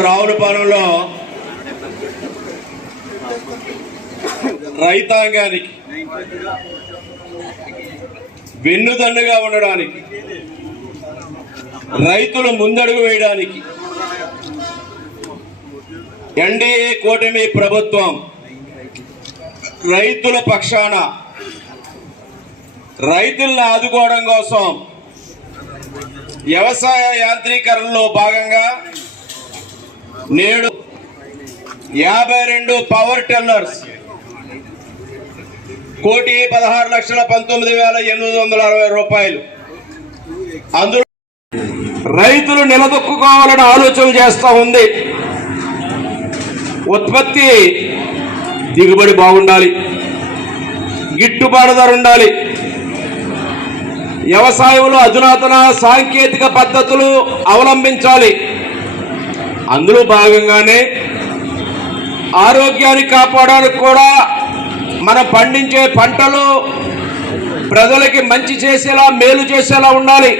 రావులపాలెంలో రైతాంగానికి వెన్నుదన్నుగా ఉండడానికి రైతులు ముందడుగు వేయడానికి ఎన్డీఏ కూటమి ప్రభుత్వం రైతుల పక్షాన రైతులను ఆదుకోవడం కోసం వ్యవసాయ యాంత్రీకరణలో భాగంగా నేడు యాభై రెండు పవర్ టెల్లర్స్ కోటి పదహారు లక్షల పంతొమ్మిది వేల ఎనిమిది వందల అరవై రూపాయలు. అందులో రైతులు నిలదొక్కుకోవాలని ఆలోచన చేస్తూ ఉంది. ఉత్పత్తి దిగుబడి బాగుండాలి. గిట్టుబాటు ధర ఉండాలి. వ్యవసాయంలో అధునాతన సాంకేతిక పద్ధతులు అవలంబించాలి. అందులో భాగంగానే ఆరోగ్యాన్ని కాపాడడానికి కూడా మనం పండించే పంటలు ప్రజలకి మంచి చేసేలా మేలు చేసేలా ఉండాలి.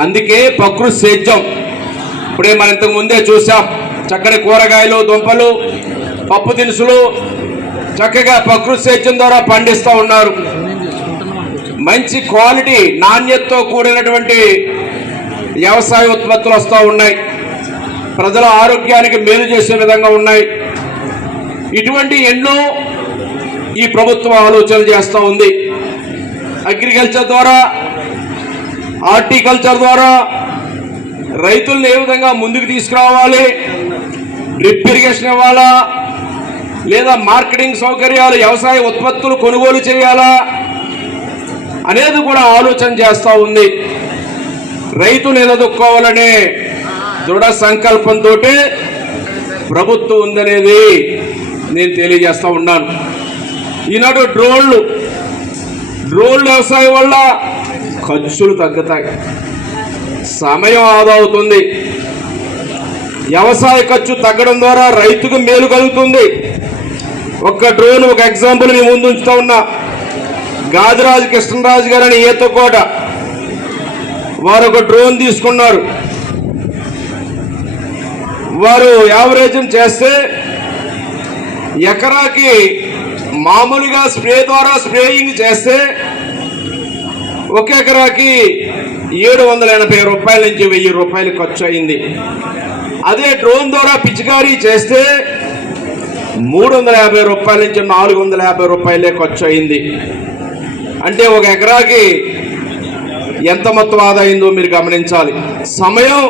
అందుకే ప్రకృతి సేద్యం. ఇప్పుడే మనం ఇంతకు ముందే చూసాం. చక్కని కూరగాయలు దుంపలు పప్పు దినుసులు చక్కగా ప్రకృతి సేద్యం ద్వారా పండిస్తూ ఉన్నారు. మంచి క్వాలిటీ నాణ్యతతో కూడినటువంటి వ్యవసాయ ఉత్పత్తులు వస్తూ ఉన్నాయి. ప్రజల ఆరోగ్యానికి మేలు చేసే విధంగా ఉన్నాయి. ఇటువంటి ఎన్నో ఈ ప్రభుత్వం ఆలోచన చేస్తూ ఉంది. అగ్రికల్చర్ ద్వారా హార్టికల్చర్ ద్వారా రైతులను ఏ విధంగా ముందుకు తీసుకురావాలి డ్రిప్ ఇరిగేషన్ ఇవ్వాలా లేదా మార్కెటింగ్ సౌకర్యాలు వ్యవసాయ ఉత్పత్తులు కొనుగోలు చేయాలా అనేది కూడా ఆలోచన చేస్తూ ఉంది. రైతు నిలదొక్కోవాలనే దృఢ సంకల్పంతో ప్రభుత్వం ఉందనేది నేను తెలియజేస్తా ఉన్నాను. ఈనాడు డ్రోన్లు డ్రోన్ వ్యవసాయం వల్ల ఖర్చులు తగ్గుతాయి. సమయం ఆదా అవుతుంది. వ్యవసాయ ఖర్చు తగ్గడం ద్వారా రైతుకు మేలు కలుగుతుంది. ఒక్క డ్రోన్ ఒక ఎగ్జాంపుల్ మేము ముందు ఉంచుతా ఉన్నా. గాదిరాజు కృష్ణరాజు గారని ఈతకోట వారు ఒక డ్రోన్ తీసుకున్నారు. వారు యావరేజ్ చేస్తే ఎకరాకి మామూలుగా స్ప్రే ద్వారా స్ప్రేయింగ్ చేస్తే ఒక ఎకరాకి ఏడు వందల ఎనభై రూపాయల నుంచి వెయ్యి రూపాయలు ఖర్చు అయింది. అదే డ్రోన్ ద్వారా పిచికారీ చేస్తే మూడు వందల యాభై రూపాయల నుంచి నాలుగు వందల యాభై రూపాయలే ఖర్చు అయింది. అంటే ఒక ఎకరాకి ఎంత మొత్తం ఆదా అయిందో మీరు గమనించాలి. సమయం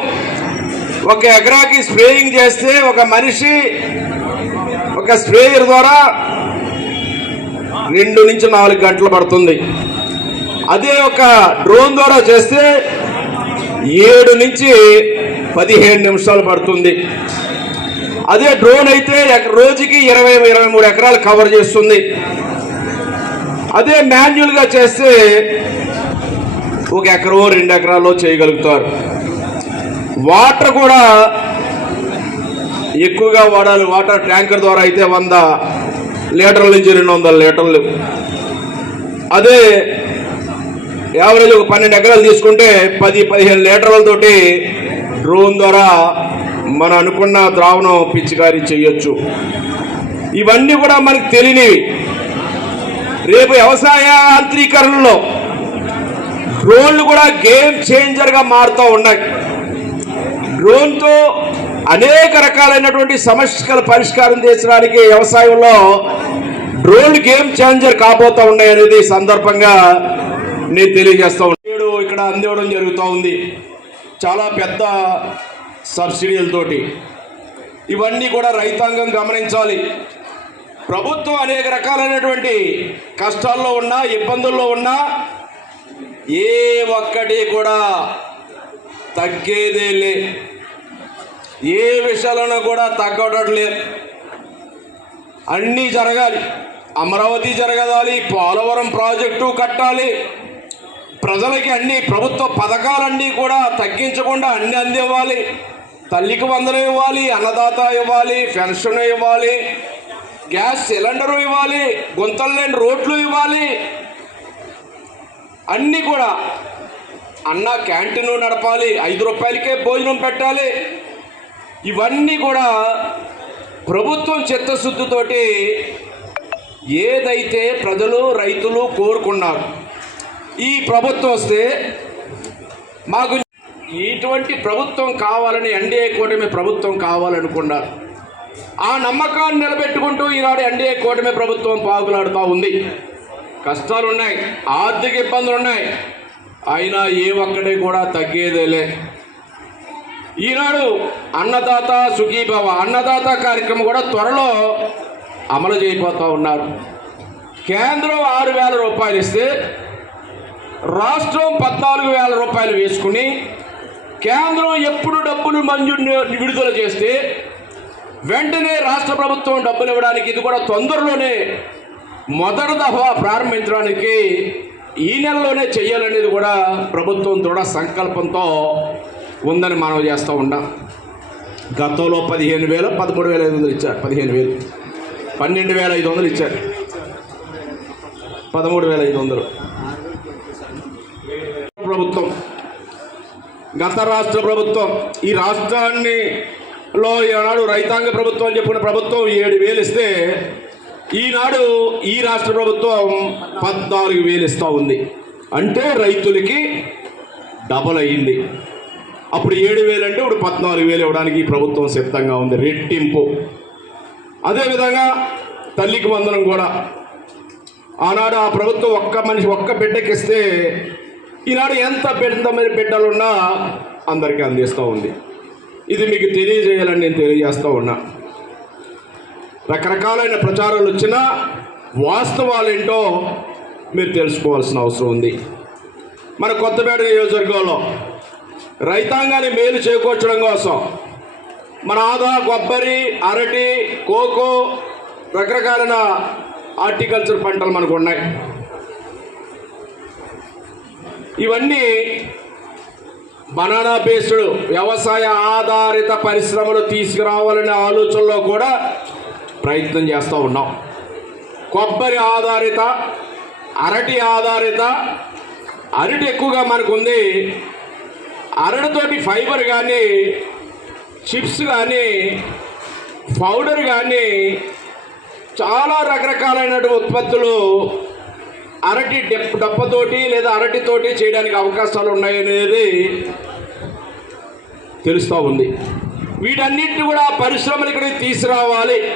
ఒక ఎకరాకి స్ప్రేయింగ్ చేస్తే ఒక మనిషి ఒక స్ప్రేయర్ ద్వారా రెండు నుంచి నాలుగు గంటలు పడుతుంది. అదే ఒక డ్రోన్ ద్వారా చేస్తే ఏడు నుంచి పదిహేడు నిమిషాలు పడుతుంది. అదే డ్రోన్ అయితే రోజుకి ఇరవై ఇరవై మూడు ఎకరాలు కవర్ చేస్తుంది. అదే మాన్యువల్గా చేస్తే ఒక ఎకరం రెండు ఎకరాల్లో చేయగలుగుతారు. వాటర్ కూడా ఎక్కువగా వాడాలి. వాటర్ ట్యాంకర్ ద్వారా అయితే వంద లీటర్ల నుంచి రెండు వందల లీటర్లు. అదే యావరేజ్ ఒక పన్నెండు ఎకరాలు తీసుకుంటే పది పదిహేను లీటర్లతోటి డ్రోన్ ద్వారా మనం అనుకున్న ద్రావణం పిచికారీ చేయొచ్చు. ఇవన్నీ కూడా మనకు తెలియనివి. రేపు వ్యవసాయ యాంత్రీకరణలో డ్రోన్లు కూడా గేమ్ చేంజర్గా మారుతూ ఉన్నాయి. డ్రోన్తో అనేక రకాలైనటువంటి సమస్యల పరిష్కారం చేసడానికి వ్యవసాయంలో డ్రోన్ గేమ్ చేంజర్ కాబోతా ఉన్నాయి అనేది సందర్భంగా నేను తెలియజేస్తా ఉన్నాడు నేడు ఇక్కడ అందివ్వడం జరుగుతూ ఉంది. చాలా పెద్ద సబ్సిడీలతోటి. ఇవన్నీ కూడా రైతాంగం గమనించాలి. ప్రభుత్వం అనేక రకాలైనటువంటి కష్టాల్లో ఉన్నా ఇబ్బందుల్లో ఉన్నా ఏ ఒక్కటి కూడా తగ్గేదే లే. ఏ విషయాలను కూడా తగ్గట్లేదు అన్నీ జరగాలి. అమరావతి జరగదాలి పోలవరం ప్రాజెక్టు కట్టాలి. ప్రజలకి అన్ని ప్రభుత్వ పథకాలన్నీ కూడా తగ్గించకుండా అన్ని అందివ్వాలి. తల్లికి వందనం ఇవ్వాలి అన్నదాత ఇవ్వాలి పెన్షన్ ఇవ్వాలి గ్యాస్ సిలిండరు ఇవ్వాలి గుంతలు లేని రోడ్లు ఇవ్వాలి. అన్నీ కూడా అన్న క్యాంటీన్ నడపాలి ఐదు రూపాయలకే భోజనం పెట్టాలి. ఇవన్నీ కూడా ప్రభుత్వం చిత్తశుద్ధితోటి ఏదైతే ప్రజలు రైతులు కోరుకున్నారు ఈ ప్రభుత్వం వస్తే మాకు ఇటువంటి ప్రభుత్వం కావాలని ఎన్డీఏ కూటమి ప్రభుత్వం కావాలనుకున్నారు. ఆ నమ్మకాన్ని నిలబెట్టుకుంటూ ఈనాడు ఎన్డీఏ కూటమి ప్రభుత్వం పాగులాడుతూ ఉంది. కష్టాలు ఉన్నాయి ఆర్థిక ఇబ్బందులు ఉన్నాయి అయినా ఏ ఒక్కటి కూడా తగ్గేదేలే. ఈనాడు అన్నదాత సుఖీభవ అన్నదాత కార్యక్రమం కూడా త్వరలో అమలు చేయబోతూ ఉన్నారు. కేంద్రం ఆరు వేల రూపాయలు ఇస్తే రాష్ట్రం పద్నాలుగు వేల రూపాయలు వేసుకుని కేంద్రం ఎప్పుడు డబ్బులు మంజూరు విడుదల చేస్తే వెంటనే రాష్ట్ర ప్రభుత్వం డబ్బులు ఇవ్వడానికి ఇది కూడా తొందరలోనే మొదటి దఫా ప్రారంభించడానికి ఈ నెలలోనే చేయాలనేది కూడా ప్రభుత్వం దృఢ సంకల్పంతో ఉందని మనం చేస్తూ ఉన్నాం గతంలో పదిహేను వేలు పదమూడు వేల ఐదు వందలు ఇచ్చారు. పదిహేను వేలు పన్నెండు వేల ఐదు వందలు ఇచ్చారు. పదమూడు వేల ఐదు వందలు. ప్రభుత్వం. గత రాష్ట్ర ప్రభుత్వం. ఈ రాష్ట్రాన్ని లో ఈనాడు రైతాంగ ప్రభుత్వం అని చెప్పిన ప్రభుత్వం ఏడు వేలు ఇస్తే ఈనాడు ఈ రాష్ట్ర ప్రభుత్వం పద్నాలుగు వేలు ఇస్తూ ఉంది. అంటే రైతులకి డబల్ అయ్యింది అప్పుడు ఏడు వేలు అంటే ఇప్పుడు పద్నాలుగు వేలు ఇవ్వడానికి ప్రభుత్వం సిద్ధంగా ఉంది రెట్టింపు. అదేవిధంగా తల్లికి వందనం కూడా. ఆనాడు ఆ ప్రభుత్వం ఒక్క మనిషి ఒక్క బిడ్డకిస్తే ఈనాడు ఎంత పెద్ద బిడ్డలున్నా అందరికీ అందిస్తూ ఉంది. ఇది మీకు తెలియజేయాలని నేను తెలియజేస్తూ ఉన్నా. రకరకాలైన ప్రచారాలు వచ్చినా వాస్తవాలేంటో మీరు తెలుసుకోవాల్సిన అవసరం ఉంది. మన కొత్తపేట నియోజకవర్గంలో రైతాంగాన్ని మేలు చేకూర్చడం కోసం మన ఆదా కొబ్బరి అరటి కోకో రకరకాలైన హార్టికల్చర్ పంటలు మనకు ఉన్నాయి. ఇవన్నీ బనానా బేస్డ్ వ్యవసాయ ఆధారిత పరిశ్రమలు తీసుకురావాలనే ఆలోచనలో కూడా ప్రయత్నం చేస్తూ ఉన్నాం. కొబ్బరి ఆధారిత అరటి ఆధారిత అరటి ఎక్కువగా మనకు అరడుతోటి అరటితోటి ఫైబర్ కానీ చిప్స్ కానీ పౌడర్ కానీ చాలా రకరకాలైనటువంటి ఉత్పత్తులు అరటి డెప్ డప్పతోటి లేదా అరటితోటి చేయడానికి అవకాశాలు ఉన్నాయనేది తెలుస్తూ ఉంది. వీటన్నిటిని కూడా పరిశ్రమలు ఇక్కడికి తీసుకురావాలి.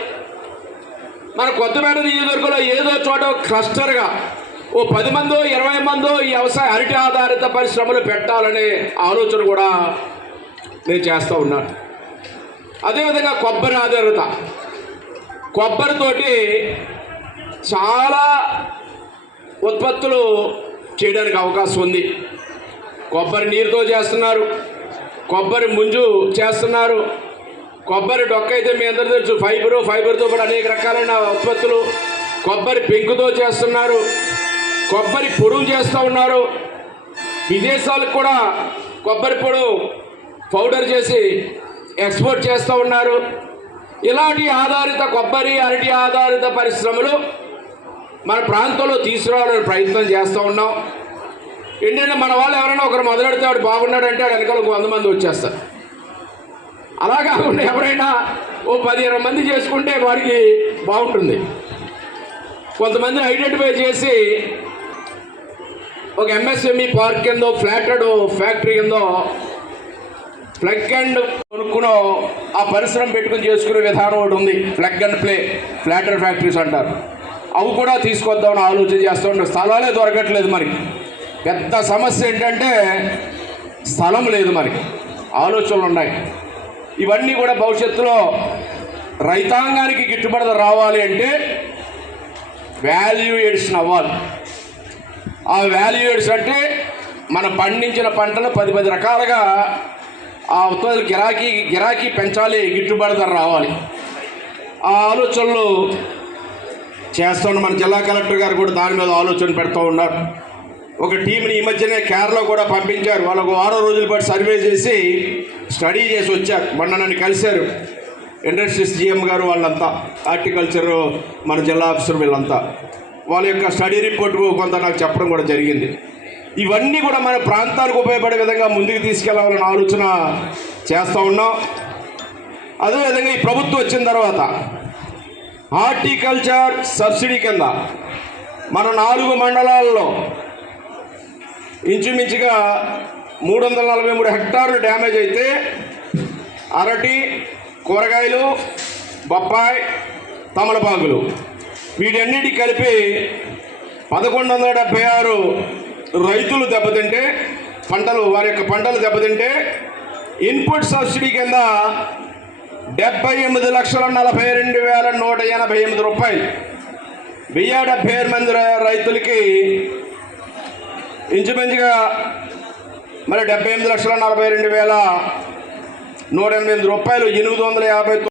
మన కొత్తమైన నియోజకవర్గంలో ఏదో చోట క్లస్టర్గా ఓ పది మందో ఇరవై మందో ఈ వ్యవసాయ అరటి ఆధారిత పరిశ్రమలు పెట్టాలనే ఆలోచన కూడా నేను చేస్తూ ఉన్నాను అదేవిధంగా కొబ్బరి ఆధారిత. కొబ్బరితోటి చాలా ఉత్పత్తులు చేయడానికి అవకాశం ఉంది. కొబ్బరి నీరుతో చేస్తున్నారు. కొబ్బరి ముంజు చేస్తున్నారు. కొబ్బరి డొక్క అయితే మీ అందరూ తెలుసు ఫైబరు ఫైబర్తో కూడా అనేక రకాలైన ఉత్పత్తులు కొబ్బరి పెంకుతో చేస్తున్నారు. కొబ్బరి పొడుగు చేస్తూ ఉన్నారు. విదేశాలకు కూడా కొబ్బరి పొడు పౌడర్ చేసి ఎక్స్పోర్ట్ చేస్తూ ఉన్నారు. ఇలాంటి ఆధారిత కొబ్బరి అరటి ఆధారిత పరిశ్రమలు మన ప్రాంతంలో తీసుకురావాలని ప్రయత్నం చేస్తూ ఉన్నాం. ఏంటంటే మన వాళ్ళు ఎవరైనా ఒకరు మొదలెడితే వాడు బాగున్నాడంటే వాడు వెనకాల ఒక వంద మంది వచ్చేస్తారు. అలా కాకుండా ఎవరైనా ఓ పది ఇరవై మంది చేసుకుంటే వారికి బాగుంటుంది. కొంతమందిని ఐడెంటిఫై చేసి ఒక ఎంఎస్ఎంఈ పార్క్ కిందో ఫ్లాటెడ్ ఫ్యాక్టరీ కిందో ప్లగ్ అండ్ కొనుక్కునో ఆ పరిశ్రమ పెట్టుకుని చేసుకునే విధానం ఒకటి ఉంది. Plug and play flatted factories అంటారు. అవి కూడా తీసుకొద్దామని ఆలోచన చేస్తూ ఉంటారు స్థలాలే దొరకట్లేదు మనకి పెద్ద సమస్య ఏంటంటే స్థలం లేదు మనకి ఆలోచనలు ఉన్నాయి. ఇవన్నీ కూడా భవిష్యత్తులో రైతాంగానికి గిట్టుబడి రావాలి అంటే వాల్యూ ఎడిషన్ అవ్వాలి. ఆ వాల్యూ అంటే మనం పండించిన పంటలు పది పది రకాలుగా ఆ ఉత్పత్తులు గిరాకీ గిరాకీ పెంచాలి గిట్టుబాటు ధర రావాలి. ఆ ఆలోచనలు చేస్తున్న మన జిల్లా కలెక్టర్ గారు కూడా దాని మీద ఆలోచన పెడుతూ ఉన్నారు. ఒక టీంని ఈ మధ్యనే కేరళ కూడా పంపించారు. వాళ్ళకు వారం రోజుల పాటు సర్వే చేసి స్టడీ చేసి వచ్చారు. మొన్న నన్ను కలిశారు. ఇండస్ట్రీస్ జిఎం గారు వాళ్ళంతా హార్టికల్చర్ మన జిల్లా ఆఫీసర్ వీళ్ళంతా. వాళ్ళ యొక్క స్టడీ రిపోర్ట్ కొంత నాకు చెప్పడం కూడా జరిగింది. ఇవన్నీ కూడా మన ప్రాంతానికి ఉపయోగపడే విధంగా ముందుకు తీసుకెళ్ళాలని ఆలోచన చేస్తూ ఉన్నాం. అదేవిధంగా ఈ ప్రభుత్వం వచ్చిన తర్వాత హార్టికల్చర్ సబ్సిడీ కింద మన నాలుగు మండలాల్లో ఇంచుమించుగా మూడు వందల నలభై మూడు హెక్టార్లు డ్యామేజ్ అయితే అరటి కూరగాయలు బొప్పాయి తమలపాకులు. వీటన్నిటి కలిపి పదకొండు వందల డెబ్బై ఆరు రైతులు దెబ్బతింటే పంటలు వారి యొక్క పంటలు దెబ్బతింటే ఇన్పుట్ సబ్సిడీ కింద డెబ్బై ఎనిమిది లక్షల నలభై రెండు వేల నూట ఎనభై ఎనిమిది రూపాయలు. వెయ్యి డెబ్బై ఏడు మంది రైతులకి ఇంచుమించుగా మరి డెబ్బై ఎనిమిది లక్షల నలభై రెండు వేల నూట ఎనభై ఎనిమిది రూపాయలు ఎనిమిది వందల యాభై